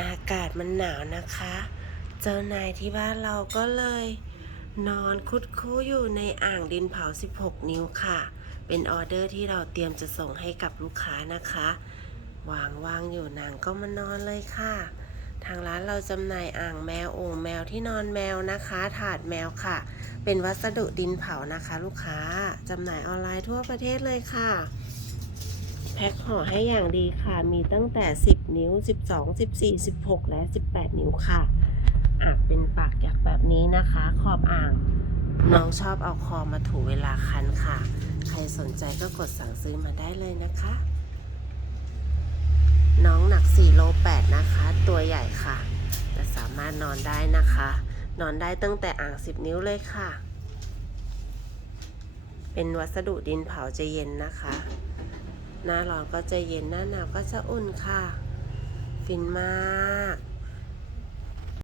อากาศมันหนาวนะคะ เจ้านายที่บ้านเราก็เลย นอนคุดคู้อยู่ในอ่างดินเผา 16 นิ้วค่ะ เป็นออเดอร์ที่เราเตรียมจะส่งให้กับลูกค้านะคะ วางวางอยู่นางก็มานอนเลยค่ะ ทางร้านเราจำหน่ายอ่างแมวโอ่งแมวที่นอนแมวนะคะ ถาดแมวค่ะ เป็นวัสดุดินเผานะคะ ลูกค้าจำหน่ายออนไลน์ทั่วประเทศเลยค่ะ แพ็คห่อให้อย่างดีค่ะ มีตั้งแต่ 10 นิ้ว 12 14 16 และ 18 นิ้วค่ะอ่างเป็นปากยักแบบนี้นะคะ ขอบอ่าง น้องชอบเอาคอมาถูเวลาคันค่ะ ใครสนใจก็กดสั่งซื้อมาได้เลยนะคะ น้องหนัก4โล8นะคะ ตัวใหญ่ค่ะ แต่สามารถนอนได้นะคะ นอนได้ตั้งแต่อ่าง 10 นิ้วเลยค่ะ เป็นวัสดุดินเผาจะเย็นนะคะ หน้าร้อนก็จะเย็นหน้าหนาวก็จะอุ่นค่ะ ฟินมาก